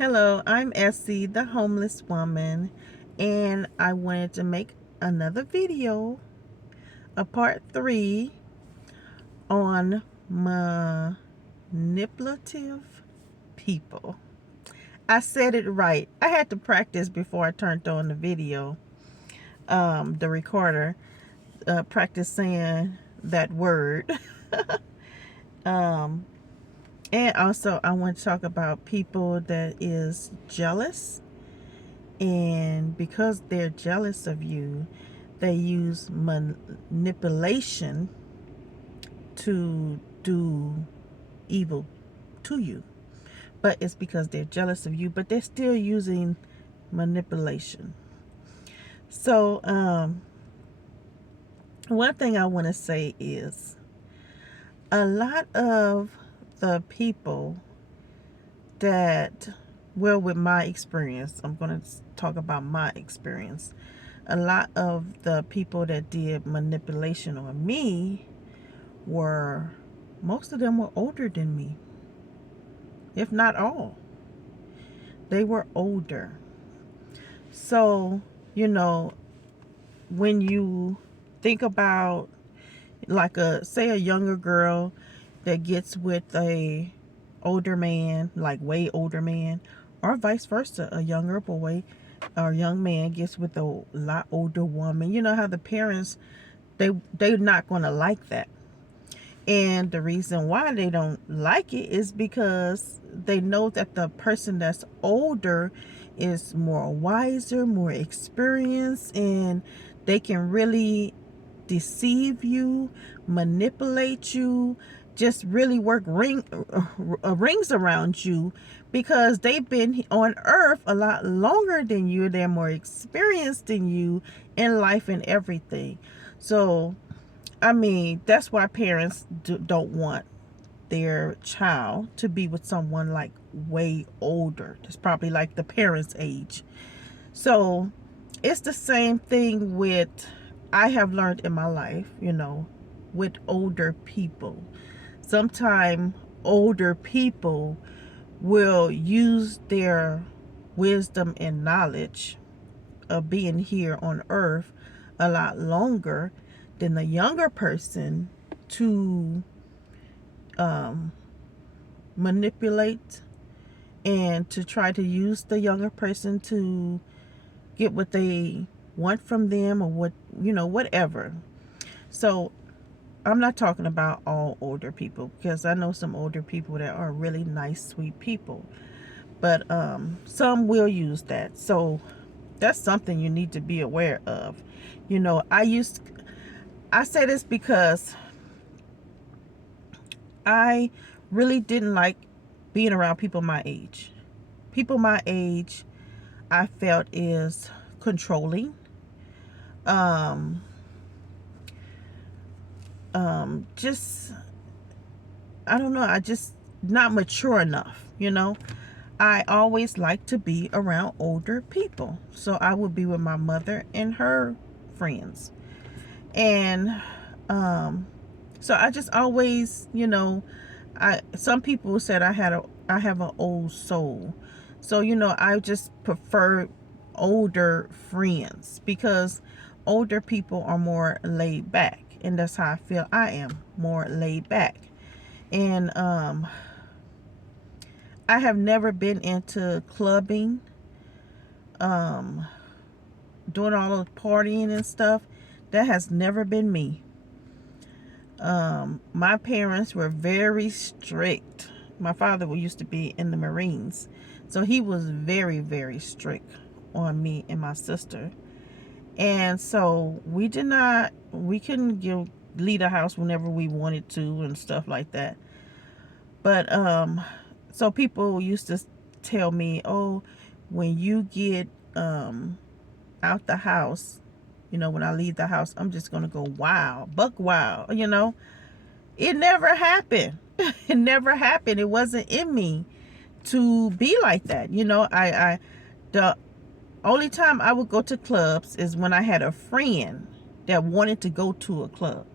Hello, I'm Essie, the homeless woman, and I wanted to make another video, a part 3 on manipulative people. I said it right. I had to practice before I turned on the video, the recorder, practice saying that word. um, and also I want to talk about people that is jealous, and because they're jealous of you, they use manipulation to do evil to you. But it's because they're jealous of you, but they're still using manipulation. So one thing I want to say is a lot of the people that, well, with my experience, I'm going to talk about my experience. A lot of the people that did manipulation on me were, most of them were older than me, if not all. They were older. So, when you think about, like, say a younger girl that gets with a older man, like way older man, or vice versa, a younger boy or young man gets with a lot older woman, you know how the parents, they're not going to like that. And the reason why they don't like it is because they know that the person that's older is more wiser, more experienced, and they can really deceive you, manipulate you, just really work rings around you, because they've been on earth a lot longer than you. They're more experienced than you in life and everything. So I mean, that's why parents don't want their child to be with someone like way older. It's probably like the parents' age. So it's the same thing with, I have learned in my life, with older people. Sometimes older people will use their wisdom and knowledge of being here on earth a lot longer than the younger person to manipulate and to try to use the younger person to get what they want from them, or whatever. So I'm not talking about all older people, because I know some older people that are really nice, sweet people, but some will use that. So that's something you need to be aware of. I say this because I really didn't like being around people my age. People my age, I felt, is controlling. Just, I don't know, I just not mature enough, I always like to be around older people. So I would be with my mother and her friends. And so I just always, some people said I have an old soul. So, I just prefer older friends, because older people are more laid back, and that's how I feel I am, more laid back. And I have never been into clubbing, doing all the partying and stuff. That has never been me. My parents were very strict. My father used to be in the Marines, so he was very, very strict on me and my sister. And so we couldn't leave the house whenever we wanted to and stuff like that. But so people used to tell me, oh, when you get out the house, when I leave the house, I'm just gonna go wild, buck wild. It never happened. It never happened. It wasn't in me to be like that. The only time I would go to clubs is when I had a friend that wanted to go to a club.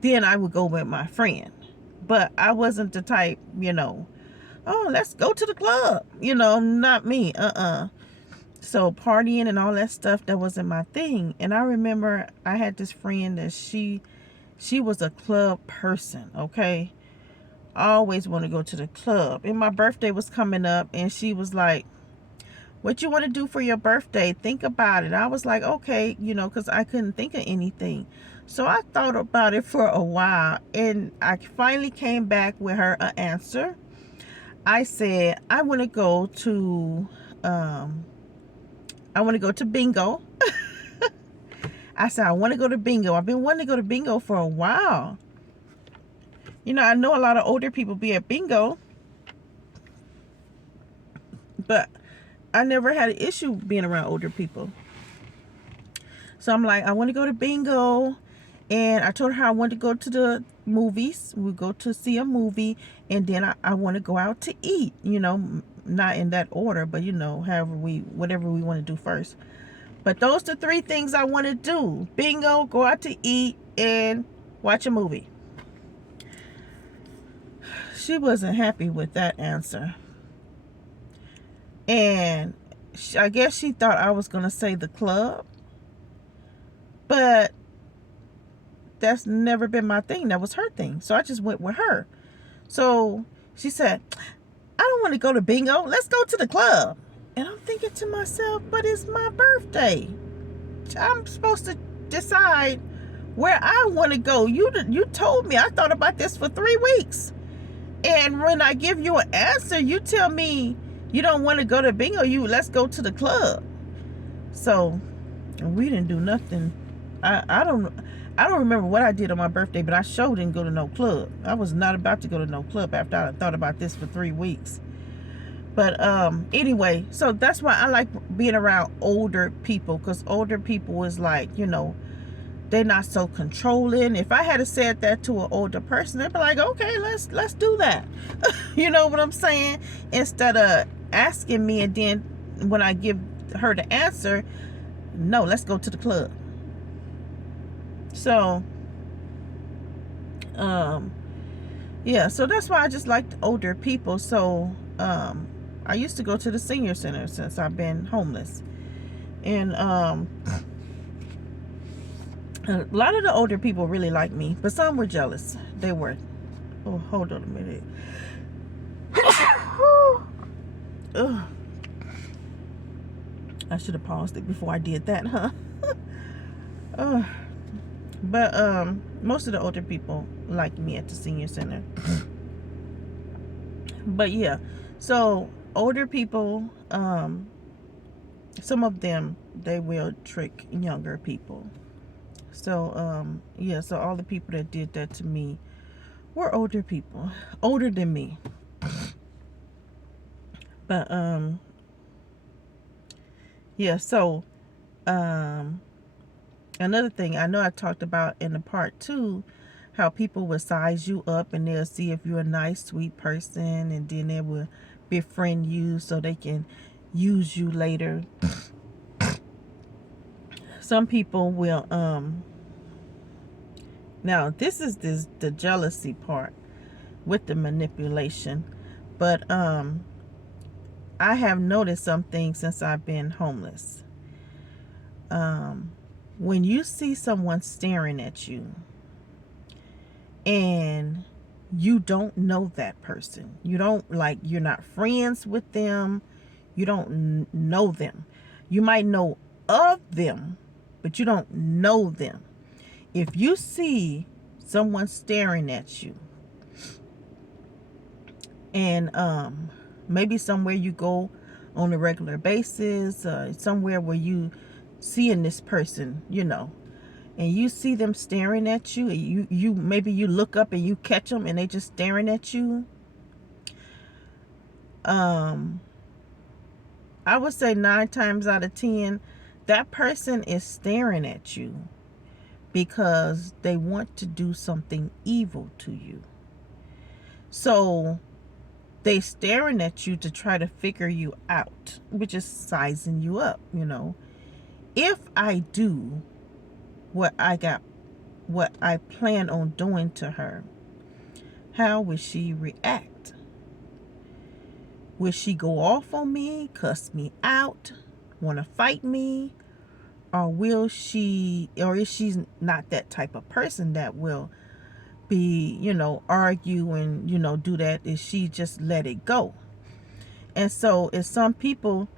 Then I would go with my friend. But I wasn't the type, oh, let's go to the club. You know, not me. So partying and all that stuff, that wasn't my thing. And I remember I had this friend that she was a club person, okay? I always want to go to the club. And my birthday was coming up, and she was like, what you want to do for your birthday? Think about it. I was like, okay, you know, because I couldn't think of anything. So I thought about it for a while, and I finally came back with her an answer. I said, I want to go to bingo. I said, I want to go to bingo. I've been wanting to go to bingo for a while. You know, I know a lot of older people be at bingo, but I never had an issue being around older people. So I'm like, I want to go to bingo. And I told her I want to go to the movies. We go to see a movie. And then I want to go out to eat. You know, not in that order, but you know, whatever we want to do first. But those are the 3 things I want to do. Bingo, go out to eat, and watch a movie. She wasn't happy with that answer. And I guess she thought I was going to say the club. But that's never been my thing. That was her thing. So I just went with her. So she said, I don't want to go to bingo. Let's go to the club. And I'm thinking to myself, but it's my birthday. I'm supposed to decide where I want to go. You told me. I thought about this for 3 weeks. And when I give you an answer, you tell me you don't want to go to bingo. Let's go to the club. So we didn't do nothing. I don't remember what I did on my birthday, but I sure didn't go to no club. I was not about to go to no club after I thought about this for 3 weeks. But anyway, so that's why I like being around older people, because older people is like, you know, they're not so controlling. If I had said that to an older person, they'd be like, okay, let's do that. You know what I'm saying? Instead of asking me, and then when I give her the answer, no, let's go to the club. So yeah, so that's why I just like older people. So I used to go to the senior center since I've been homeless. And a lot of the older people really like me, but some were jealous. They were. Oh, hold on a minute. I should have paused it before I did that, huh? But most of the older people like me at the senior center. But yeah, so older people, some of them, they will trick younger people. So yeah, so all the people that did that to me were older people, older than me. But yeah, so another thing, I know I talked about in the part 2 how people will size you up and they'll see if you're a nice, sweet person, and then they will befriend you so they can use you later. Some people will now this is the jealousy part with the manipulation. But I have noticed something since I've been homeless. When you see someone staring at you and you don't know that person, you're not friends with them, you don't know them, you might know of them, but you don't know them. If you see someone staring at you, and maybe somewhere you go on a regular basis, somewhere where you seeing this person, you know, and you see them staring at you, and you maybe you look up and you catch them and they just staring at you, I would say 9 times out of 10 that person is staring at you because they want to do something evil to you. So they staring at you to try to figure you out, which is sizing you up, you know. If I do what I plan on doing to her, how would she react? Will she go off on me, cuss me out, want to fight me? Or will she, or is she not that type of person that will be, argue and, do that? Is she just let it go? And so it's some people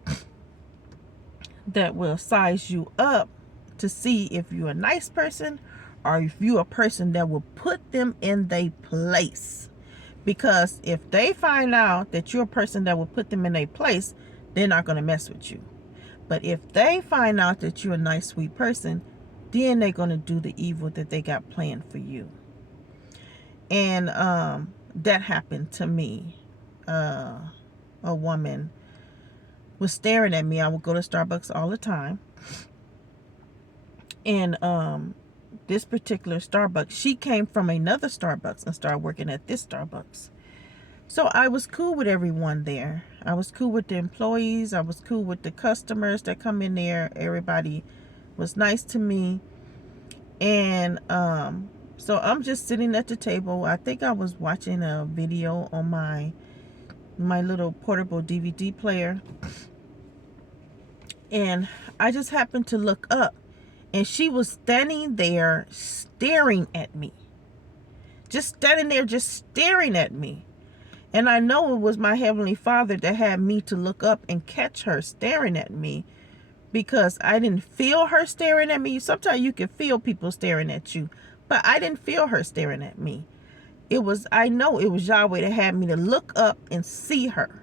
that will size you up to see if you're a nice person or if you're a person that will put them in their place. Because if they find out that you're a person that will put them in their place, they're not going to mess with you. But if they find out that you're a nice, sweet person, then they're going to do the evil that they got planned for you. And that happened to me. A woman was staring at me. I would go to Starbucks all the time. And this particular Starbucks, she came from another Starbucks and started working at this Starbucks. So I was cool with everyone there. I was cool with the employees. I was cool with the customers that come in there. Everybody was nice to me. And so I'm just sitting at the table. I think I was watching a video on my little portable DVD player. And I just happened to look up. And she was standing there staring at me. Just standing there, just staring at me. And I know it was my Heavenly Father that had me to look up and catch her staring at me, because I didn't feel her staring at me. Sometimes you can feel people staring at you, but I didn't feel her staring at me. I know it was Yahweh that had me to look up and see her.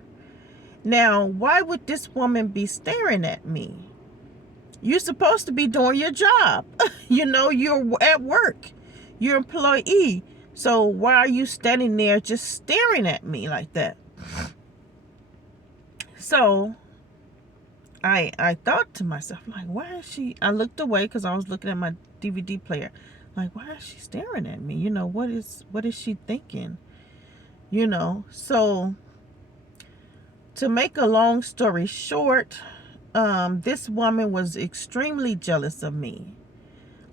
Now, why would this woman be staring at me? You're supposed to be doing your job. You're at work. You're an employee. So why are you standing there just staring at me like that? So I thought to myself, like, why is she? I looked away because I was looking at my DVD player. Like, why is she staring at me? What is she thinking? So to make a long story short, this woman was extremely jealous of me.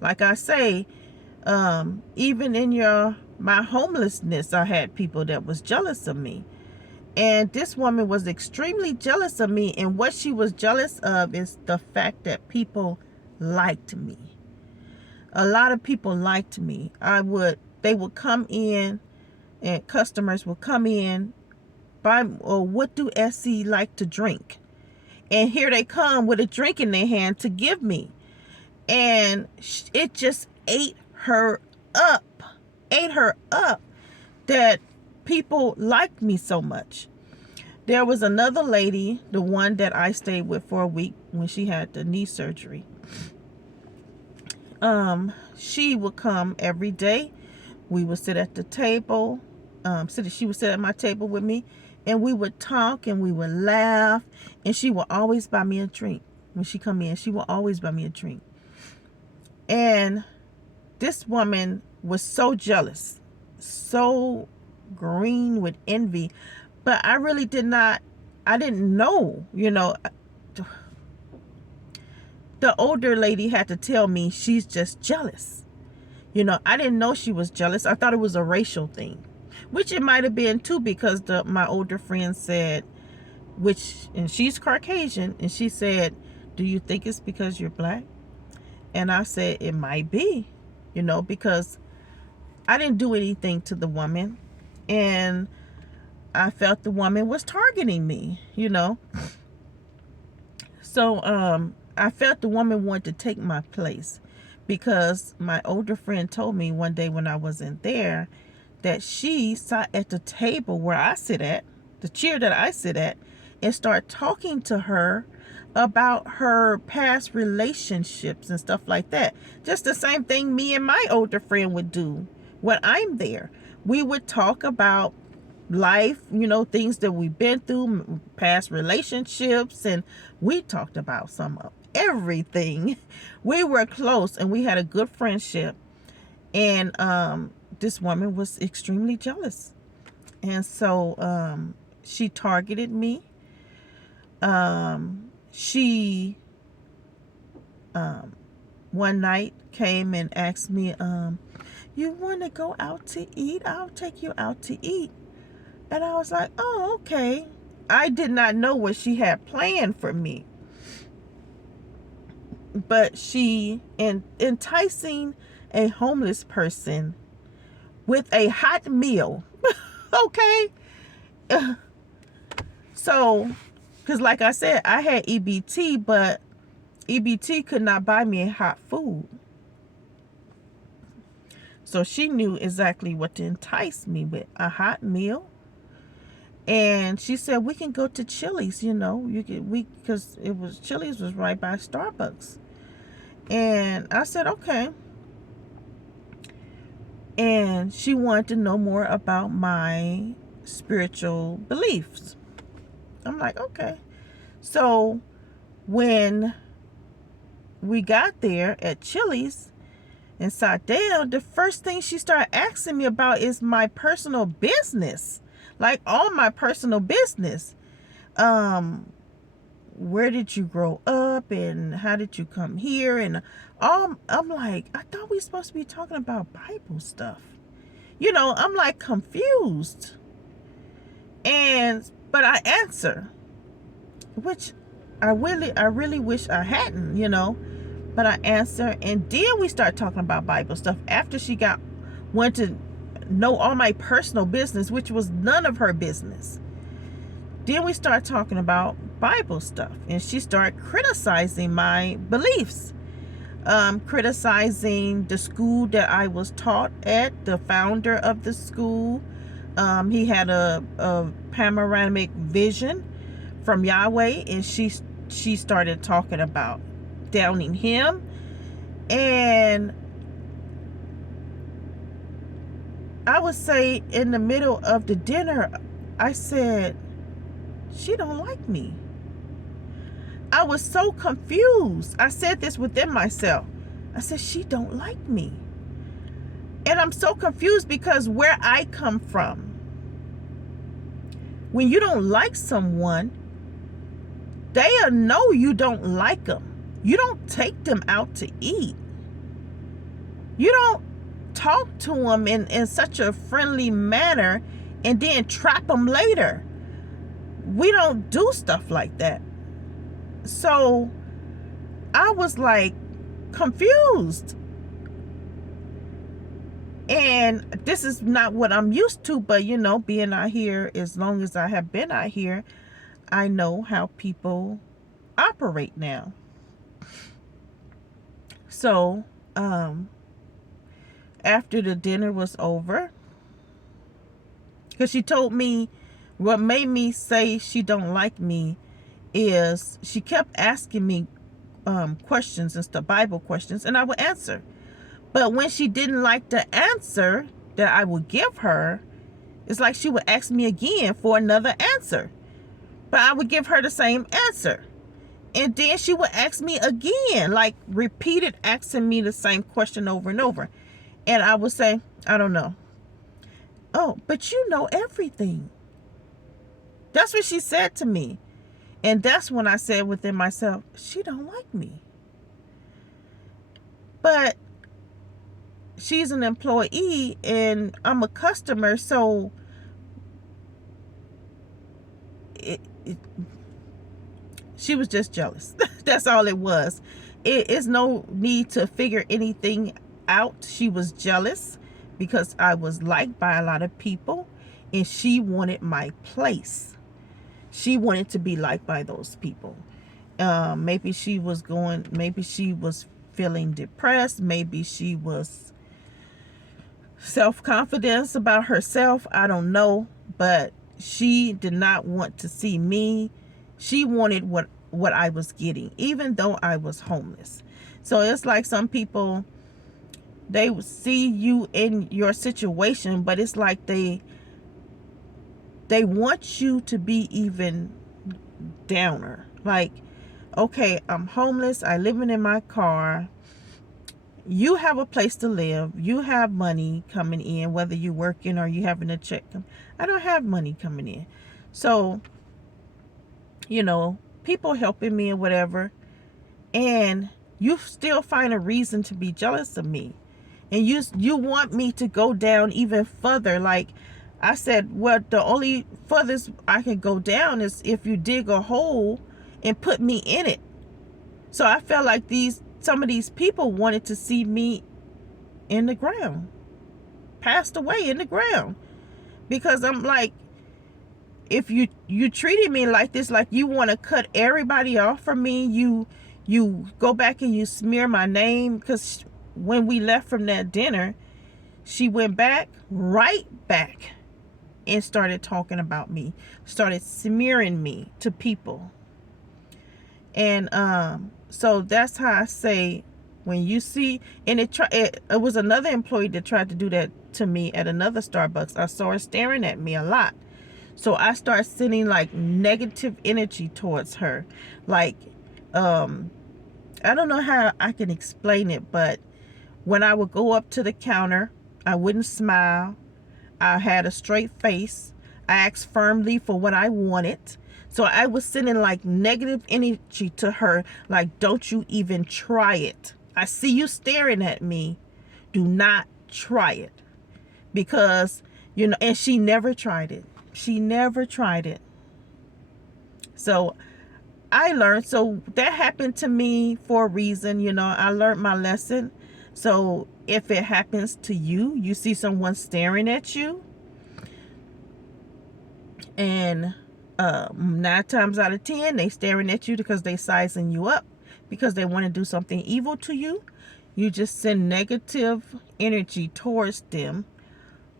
Like I say, even in my homelessness, I had people that was jealous of me. And this woman was extremely jealous of me. And what she was jealous of is the fact that people liked me. A lot of people liked me. They would come in, and customers would come in, what do Essie like to drink? And here they come with a drink in their hand to give me. And it just ate her up that people liked me so much. There was another lady, the one that I stayed with for a week when she had the knee surgery. She would come every day. We would sit at the table. She would sit at my table with me, and we would talk and we would laugh. And she would always buy me a drink. When she come in, she would always buy me a drink. And this woman was so jealous, so green with envy. But I really didn't know, the older lady had to tell me she's just jealous. I didn't know she was jealous. I thought it was a racial thing, which it might have been too, because my older friend said, and she's Caucasian, and she said, do you think it's because you're black? And I said, it might be, because I didn't do anything to the woman. And I felt the woman was targeting me, So I felt the woman wanted to take my place, because my older friend told me one day when I wasn't there that she sat at the table where I sit at, the chair that I sit at, and start talking to her about her past relationships and stuff like that. Just the same thing me and my older friend would do when I'm there. We would talk about life, things that we've been through, past relationships, and we talked about some of everything. We were close and we had a good friendship. And this woman was extremely jealous. And so she targeted me. She one night came and asked me, you want to go out to eat? I'll take you out to eat. And I was like, oh, okay. I did not know what she had planned for me. But she enticing a homeless person with a hot meal. Okay. So, because like I said, I had EBT, but EBT could not buy me hot food. So she knew exactly what to entice me with, a hot meal. And she said, we can go to Chili's, because Chili's was right by Starbucks. And I said, okay. And she wanted to know more about my spiritual beliefs. I'm like, okay. So when we got there at Chili's and sat down, the first thing she started asking me about is my personal business. Like all my personal business. Where did you grow up and how did you come here? And I'm like, I thought we were supposed to be talking about Bible stuff. I'm like confused. But I answer, which I really wish I hadn't, but I answer, and then we start talking about Bible stuff after she went to know all my personal business, which was none of her business. Then we start talking about Bible stuff, and she started criticizing my beliefs, criticizing the school that I was taught at, the founder of the school. He had a panoramic vision from Yahweh, and she started talking about downing him. And I would say in the middle of the dinner, I said, she don't like me. I was so confused. I said this within myself. I said, she don't like me. And I'm so confused because where I come from, when you don't like someone, they'll know you don't like them. You don't take them out to eat. You don't talk to them in such a friendly manner and then trap them later. We don't do stuff like that. So I was like confused. And this is not what I'm used to, but being out here, as long as I have been out here, I know how people operate now. So, after the dinner was over, because she told me what made me say she don't like me is she kept asking me questions and stuff, Bible questions, and I would answer. But when she didn't like the answer that I would give her, it's like she would ask me again for another answer. But I would give her the same answer. And then she would ask me again, like repeated asking me the same question over and over. And I would say, I don't know. Oh, but you know everything. That's what she said to me. And that's when I said within myself, she don't like me. But she's an employee and I'm a customer, so she was just jealous. That's all it was. It is no need to figure anything out. She was jealous because I was liked by a lot of people and she wanted my place. She wanted to be liked by those people. Maybe she was feeling depressed. Maybe she was self-confidence about herself. I don't know, but she did not want to see me. She wanted what I was getting, even though I was homeless. So it's like some people, they see you in your situation, but it's like they want you to be even downer. Like, okay, I'm homeless, I living in my car, you have a place to live, you have money coming in, whether you're working or you having a check. I don't have money coming in. So, people helping me or whatever, and you still find a reason to be jealous of me. And you want me to go down even further. Like, I said, well, the only furthest I can go down is if you dig a hole and put me in it. So I felt like some of these people wanted to see me in the ground, passed away in the ground, because I'm like, if you treated me like this, like you want to cut everybody off from me, you go back and you smear my name. Because when we left from that dinner, she went back, right back, and started talking about me, started smearing me to people. And so that's how I say, when you see, and it was another employee that tried to do that to me at another Starbucks. I saw her staring at me a lot. So I start sending like negative energy towards her. Like, I don't know how I can explain it, but when I would go up to the counter, I wouldn't smile. I had a straight face. I asked firmly for what I wanted. So I was sending like negative energy to her. Like, don't you even try it. I see you staring at me. Do not try it. Because, and she never tried it. She never tried it. So I learned. So that happened to me for a reason. I learned my lesson. So if it happens to you, you see someone staring at you, and 9 times out of 10, they staring at you because they sizing you up, because they want to do something evil to you. You just send negative energy towards them.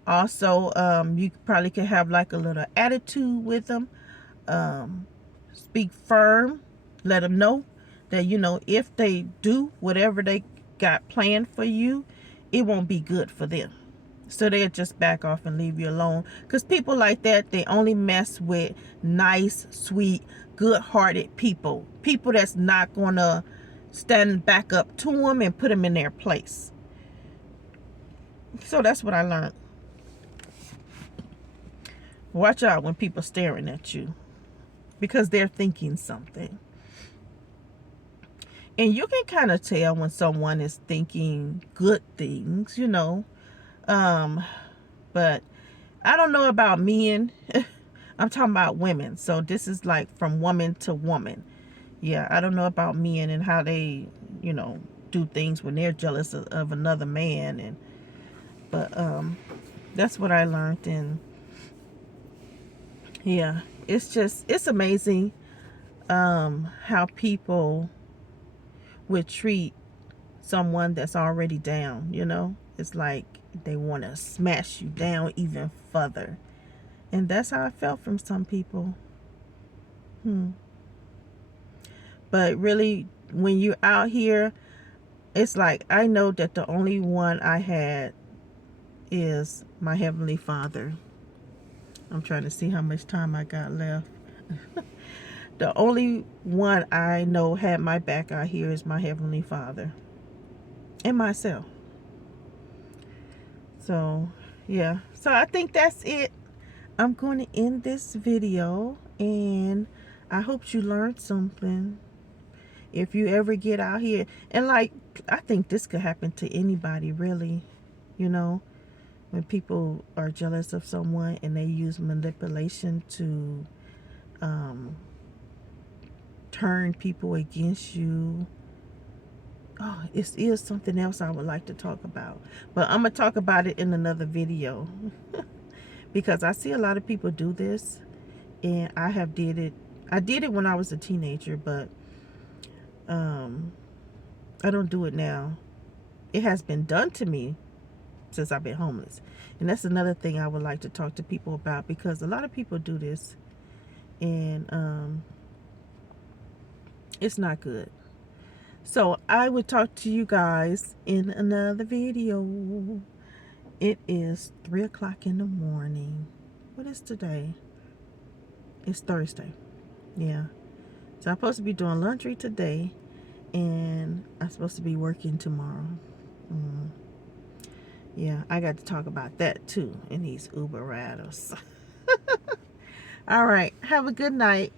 Also, you probably could have like a little attitude with them. Speak firm. Let them know that, if they do whatever they got planned for you, it won't be good for them. So they'll just back off and leave you alone. Because people like that, they only mess with nice, sweet, good-hearted people. People that's not going to stand back up to them and put them in their place. So that's what I learned. Watch out when people staring at you, because they're thinking something. And you can kind of tell when someone is thinking good things, but I don't know about men. I'm talking about women. So this is like from woman to woman. Yeah, I don't know about men and how they, do things when they're jealous of another man. But that's what I learned. And yeah, it's amazing how people would treat someone that's already down. It's like they want to smash you down even further. And that's how I felt from some people. But really, when you're out here, it's like, I know that the only one I had is my Heavenly Father. I'm trying to see how much time I got left. The only one I know had my back out here is my Heavenly Father. And myself. So, yeah. So I think that's it. I'm going to end this video. And I hope you learned something. If you ever get out here. And like, I think this could happen to anybody, really. When people are jealous of someone and they use manipulation to turn people against you. Oh, it is something else I would like to talk about. But I'm going to talk about it in another video. Because I see a lot of people do this. And I did it when I was a teenager. But I don't do it now. It has been done to me since I've been homeless. And that's another thing I would like to talk to people about. Because a lot of people do this. And it's not good. So I will talk to you guys in another video. It is 3 o'clock in the morning. What is today? It's Thursday. Yeah. So I'm supposed to be doing laundry today. And I'm supposed to be working tomorrow. Yeah, I got to talk about that too in these Uber riders. All right. Have a good night.